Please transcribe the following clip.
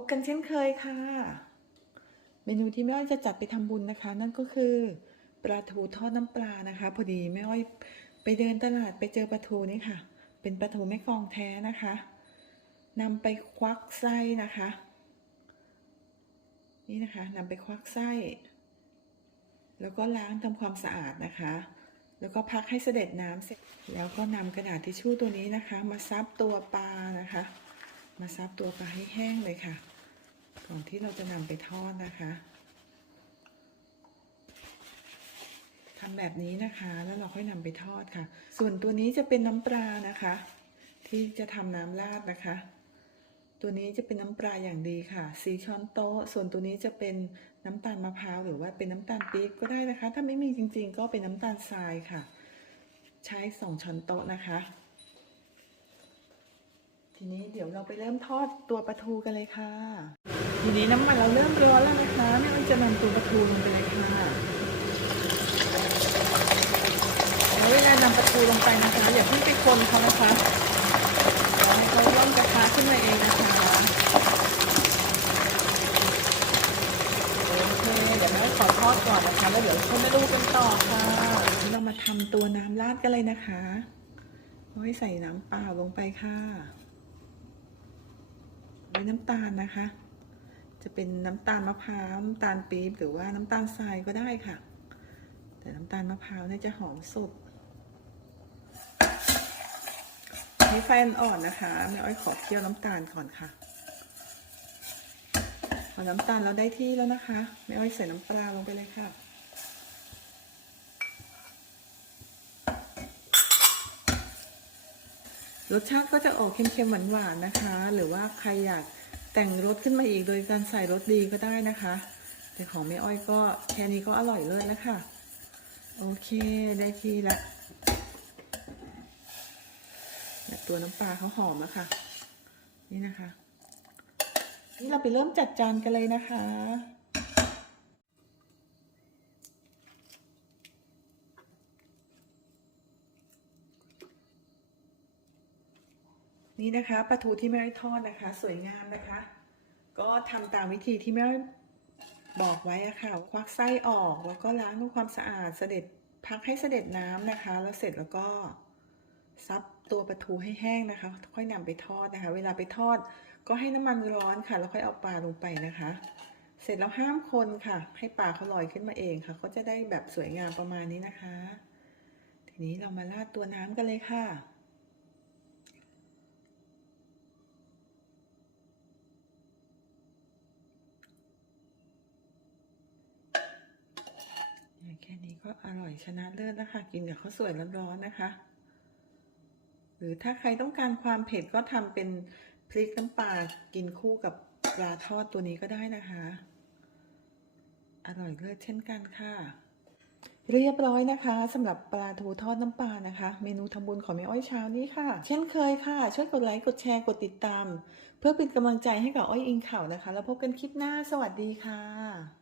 บกันเช่นเคยค่ะ เมนูที่แม่อ้อยจะจัดไปทำบุญนะคะ นั่นก็คือปลาทูทอดน้ำปลานะคะ พอดีแม่อ้อยไปเดินตลาดไปเจอปลาทูนี่ค่ะ เป็นปลาทูแม่กองแท้นะคะนำไปควักไส้นะคะ นี่นะคะนำไปควักไส้ แล้วก็ล้างทำความสะอาดนะคะ แล้วก็พักให้เสด็จน้ำเสร็จ แล้วก็นำกระดาษทิชชู่ตัวนี้นะคะ มาซับตัวปลานะคะ มาซับตัวปลาให้แห้งเลยค่ะ ก่อนที่เราจะนำไปทอดนะคะทำแบบนี้นะคะ แล้วเราค่อยนำไปทอดค่ะ ส่วนตัวนี้จะเป็นน้ำปลานะคะ ที่จะทำน้ำราดนะคะ ตัวนี้จะเป็นน้ำปลาอย่างดีค่ะสีช้อนโต๊ะ ส่วนตัวนี้จะเป็นน้ำตาลมะพร้าวหรือว่าเป็นน้ำตาลปี๊บก็ได้นะคะ ถ้าไม่มีจริงๆ ก็เป็นน้ำตาลทรายค่ะ ใช้สองช้อนโต๊ะนะคะ ทีนี้เดี๋ยวเราไปเริ่มทอดตัวปลาทูกันเลยค่ะ ทีนี้น้ำมันเราเริ่มร้อนแล้วนะคะแม่อ้อยจะนำตัวปลาทูลงไปเลยค่ะแล้วเวลานำปลาทูลงไปนะคะอย่าเพิ่งไปคนเขานะคะรอให้เขาร่อนกระทะขึ้นมาเองนะคะโอเคเดี๋ยวแม่ขอทอดก่อนนะคะแล้วเดี๋ยวค่อยมาดูกันต่อค่ะทีนี้เรามาทำตัวน้ำราดกันเลยนะคะเราให้ใส่น้ำเปล่าลงไปค่ะ ด้วยน้ำตาลนะคะ จะเป็นน้ำตาลมะพร้าวน้ำตาลปี๊บหรือว่าน้ำตาลทรายก็ได้ค่ะ แต่น้ำตาลมะพร้าวเนี่ยจะหอมสุดใช้ไฟอ่อนนะคะแม่อ้อยขอเคี่ยวน้ำตาลก่อนค่ะพอน้ำตาลเราได้ที่แล้วนะคะแม่อ้อยใส่น้ำปลาลงไปเลยค่ะ รสชาติก็จะออกเค็มๆหวานๆนะคะ หรือว่าใครอยากแต่งรสขึ้นมาอีกโดยการใส่รสดีก็ได้นะคะ แต่ของแม่อ้อยก็แค่นี้ก็อร่อยเลยแล้วค่ะ โอเคได้ที่ละตัวน้ำปลาเขาหอมแล้วค่ะ นี่นะคะ นี่เราไปเริ่มจัดจานกันเลยนะคะ นี่นะคะปลาทูที่แม่อ้ทอดนะคะ สวยงามนะคะ ก็ทำตามวิธีที่แม่บอกไว้อะค่ะ ควักไส้ออกแล้วก็ล้างทำความสะอาดเสด็จพักให้เสด็จน้ำนะคะ แล้วเสร็จแล้วก็ซับตัวปลาทูให้แห้งนะคะ ค่อยนำไปทอดนะคะ เวลาไปทอด ก็ให้น้ำมันร้อนค่ะ แล้วค่อยเอาปลาลงไปนะคะ เสร็จแล้วห้ามคนค่ะ ให้ปลาเขาลอยขึ้นมาเองค่ะก็จะได้แบบสวยงามประมาณนี้นะคะ ทีนี้เรามาราดตัวน้ำกันเลยค่ะ เนี่ยแค่นี้ก็อร่อยชนะเลิศแล้วค่ะ กินกับข้าวสวยร้อนๆนะคะ หรือถ้าใครต้องการความเผ็ดก็ทำเป็นพริกน้ำปลากินคู่กับปลาทอดตัวนี้ก็ได้นะคะ อร่อยเลิศเช่นกันค่ะ เรียบร้อยนะคะสำหรับปลาทูทอดน้ำปลานะคะ เมนูทำบุญของแม่อ้อยเช้านี้ค่ะ เช่นเคยค่ะ ช่วยกดไลค์กดแชร์กดติดตาม เพื่อเป็นกำลังใจให้กับอ้อยอิงข่าวนะคะ แล้วพบกันคลิปหน้าสวัสดีค่ะ